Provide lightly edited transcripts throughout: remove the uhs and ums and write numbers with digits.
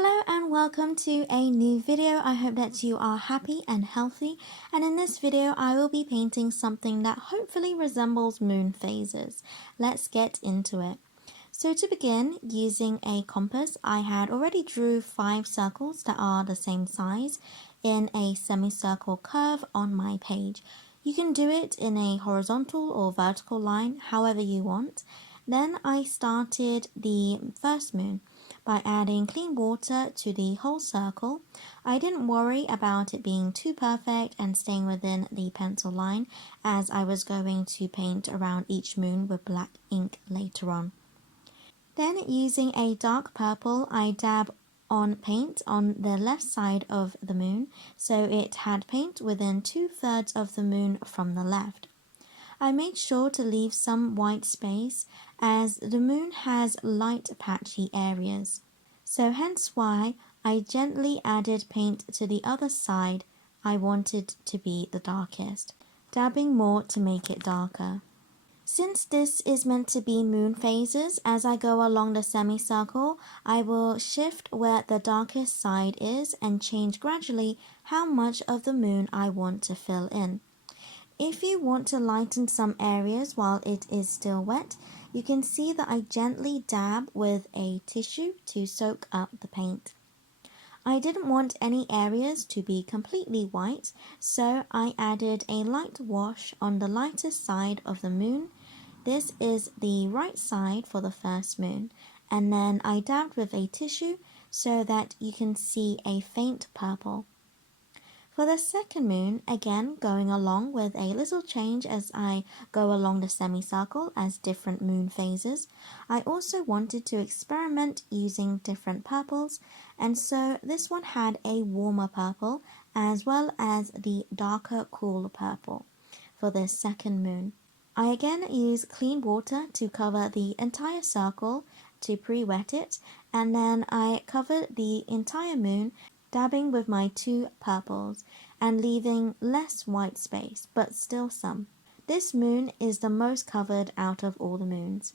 Hello and welcome to a new video. I hope that you are happy and healthy, and in this video I will be painting something that hopefully resembles moon phases. Let's get into it. So to begin, using a compass, I had already drew 5 circles that are the same size in a semicircle curve on my page. You can do it in a horizontal or vertical line, however you want. Then I started the first moon by adding clean water to the whole circle. I didn't worry about it being too perfect and staying within the pencil line, as I was going to paint around each moon with black ink later on. Then using a dark purple, I dab on paint on the left side of the moon, so it had paint within 2/3 of the moon from the left. I made sure to leave some white space as the moon has light patchy areas. So hence why I gently added paint to the other side I wanted to be the darkest, dabbing more to make it darker. Since this is meant to be moon phases, as I go along the semicircle, I will shift where the darkest side is and change gradually how much of the moon I want to fill in. If you want to lighten some areas while it is still wet, you can see that I gently dab with a tissue to soak up the paint. I didn't want any areas to be completely white, so I added a light wash on the lightest side of the moon. This is the right side for the first moon, and then I dabbed with a tissue so that you can see a faint purple. For the second moon, again going along with a little change as I go along the semicircle as different moon phases, I also wanted to experiment using different purples, and so this one had a warmer purple as well as the darker cool purple for this second moon. I again use clean water to cover the entire circle to pre-wet it, and then I covered the entire moon dabbing with my 2 purples and leaving less white space, but still some. This moon is the most covered out of all the moons.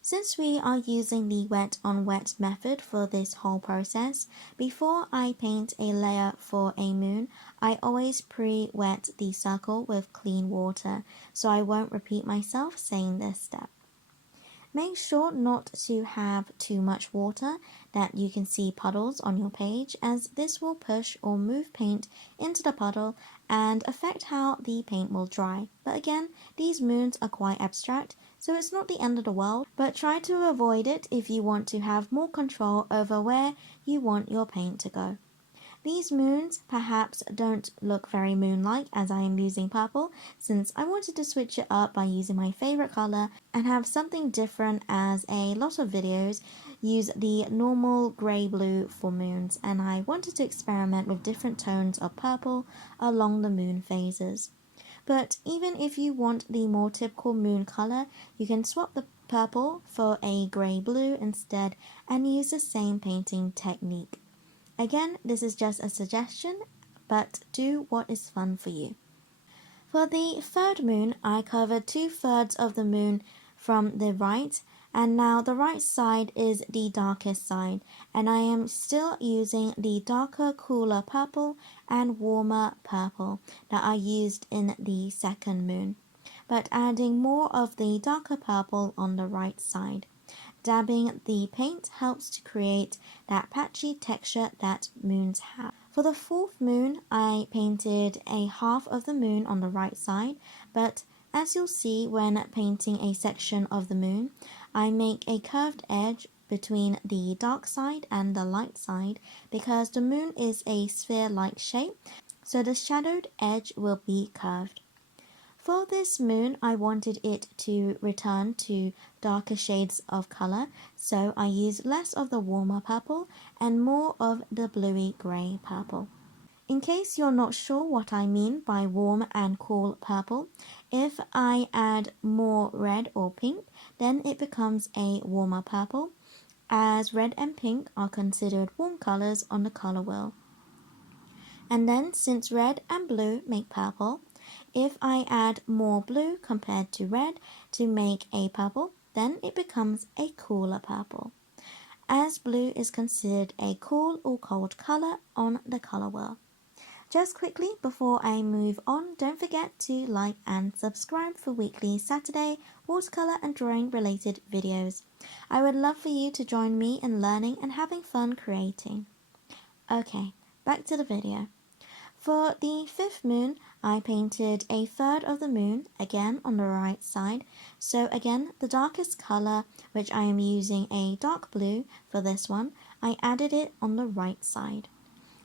Since we are using the wet on wet method for this whole process, before I paint a layer for a moon, I always pre-wet the circle with clean water, so I won't repeat myself saying this step. Make sure not to have too much water that you can see puddles on your page, as this will push or move paint into the puddle and affect how the paint will dry. But again, these moons are quite abstract, so it's not the end of the world, but try to avoid it if you want to have more control over where you want your paint to go. These moons perhaps don't look very moon-like as I am using purple, since I wanted to switch it up by using my favorite color and have something different, as a lot of videos use the normal grey-blue for moons, and I wanted to experiment with different tones of purple along the moon phases. But even if you want the more typical moon color, you can swap the purple for a grey-blue instead and use the same painting technique. Again, this is just a suggestion, but do what is fun for you. For the third moon, I covered 2/3 of the moon from the right, and now the right side is the darkest side, and I am still using the darker, cooler purple and warmer purple that I used in the second moon, but adding more of the darker purple on the right side. Dabbing the paint helps to create that patchy texture that moons have. For the fourth moon, I painted a half of the moon on the right side, but as you'll see when painting a section of the moon, I make a curved edge between the dark side and the light side because the moon is a sphere-like shape, so the shadowed edge will be curved. For this moon, I wanted it to return to darker shades of color, so I used less of the warmer purple and more of the bluey grey purple. In case you're not sure what I mean by warm and cool purple, if I add more red or pink, then it becomes a warmer purple, as red and pink are considered warm colors on the color wheel. And then, since red and blue make purple, if I add more blue compared to red to make a purple, then it becomes a cooler purple. as blue is considered a cool or cold color on the color wheel. Just quickly before I move on, don't forget to like and subscribe for weekly Saturday watercolor and drawing related videos. I would love for you to join me in learning and having fun creating. Okay, back to the video. For the fifth moon, I painted a third of the moon, again on the right side. So again, the darkest color, which I am using a dark blue for this one, I added it on the right side.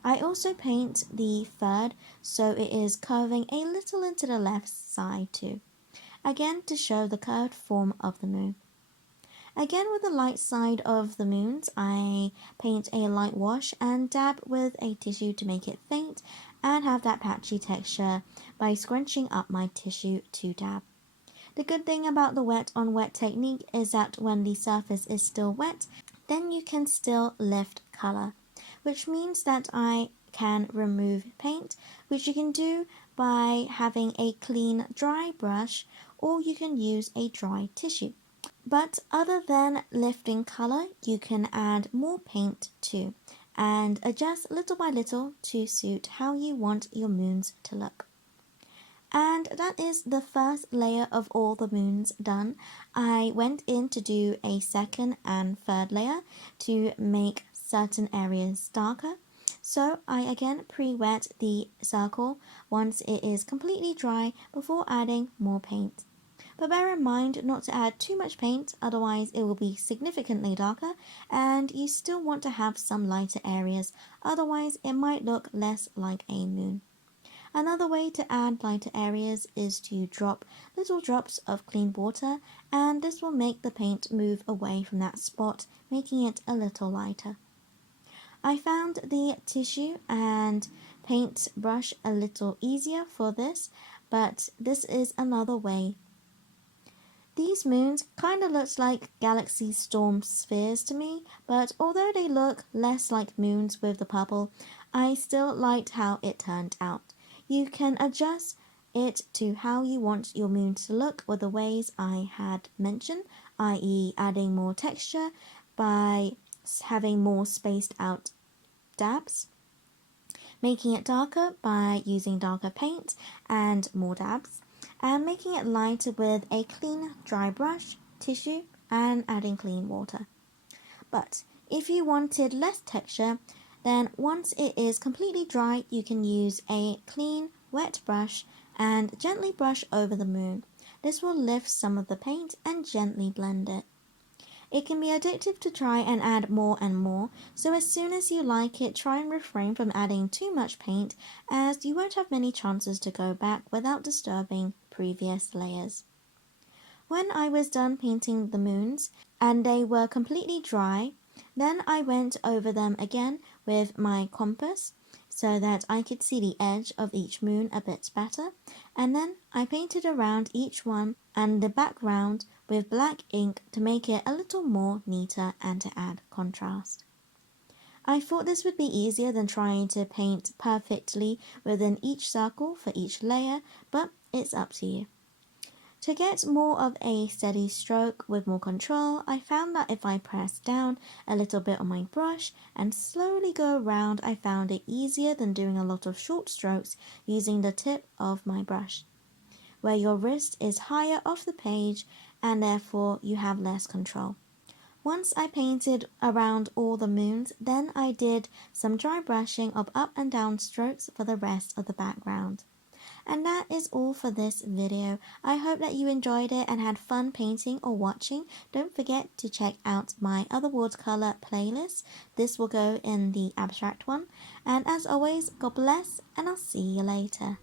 I also paint the third so it is curving a little into the left side too, again to show the curved form of the moon. Again with the light side of the moons, I paint a light wash and dab with a tissue to make it faint and have that patchy texture by scrunching up my tissue to dab. The good thing about the wet on wet technique is that when the surface is still wet, then you can still lift color, which means that I can remove paint, which you can do by having a clean dry brush, or you can use a dry tissue. But other than lifting color, you can add more paint too, and adjust little by little to suit how you want your moons to look. And that is the first layer of all the moons done. I went in to do a second and third layer to make certain areas darker. So I again pre-wet the circle once it is completely dry before adding more paint. But bear in mind not to add too much paint, otherwise it will be significantly darker, and you still want to have some lighter areas, otherwise it might look less like a moon. Another way to add lighter areas is to drop little drops of clean water, and this will make the paint move away from that spot, making it a little lighter. I found the tissue and paint brush a little easier for this, but this is another way. These moons kind of looked like galaxy storm spheres to me, but although they look less like moons with the purple, I still liked how it turned out. You can adjust it to how you want your moon to look with the ways I had mentioned, i.e. adding more texture by having more spaced out dabs, making it darker by using darker paint and more dabs, and making it lighter with a clean dry brush, tissue, and adding clean water. But if you wanted less texture, then once it is completely dry, you can use a clean wet brush and gently brush over the moon. This will lift some of the paint and gently blend it. It can be addictive to try and add more and more, so as soon as you like it, try and refrain from adding too much paint, as you won't have many chances to go back without disturbing previous layers. When I was done painting the moons and they were completely dry, then I went over them again with my compass so that I could see the edge of each moon a bit better, and then I painted around each one and the background with black ink to make it a little more neater and to add contrast. I thought this would be easier than trying to paint perfectly within each circle for each layer, but it's up to you. To get more of a steady stroke with more control, I found that if I press down a little bit on my brush and slowly go around, I found it easier than doing a lot of short strokes using the tip of my brush, where your wrist is higher off the page and therefore you have less control. Once I painted around all the moons, then I did some dry brushing of up and down strokes for the rest of the background. And that is all for this video. I hope that you enjoyed it and had fun painting or watching. Don't forget to check out my other watercolor playlist. This will go in the abstract one. And as always, God bless, and I'll see you later.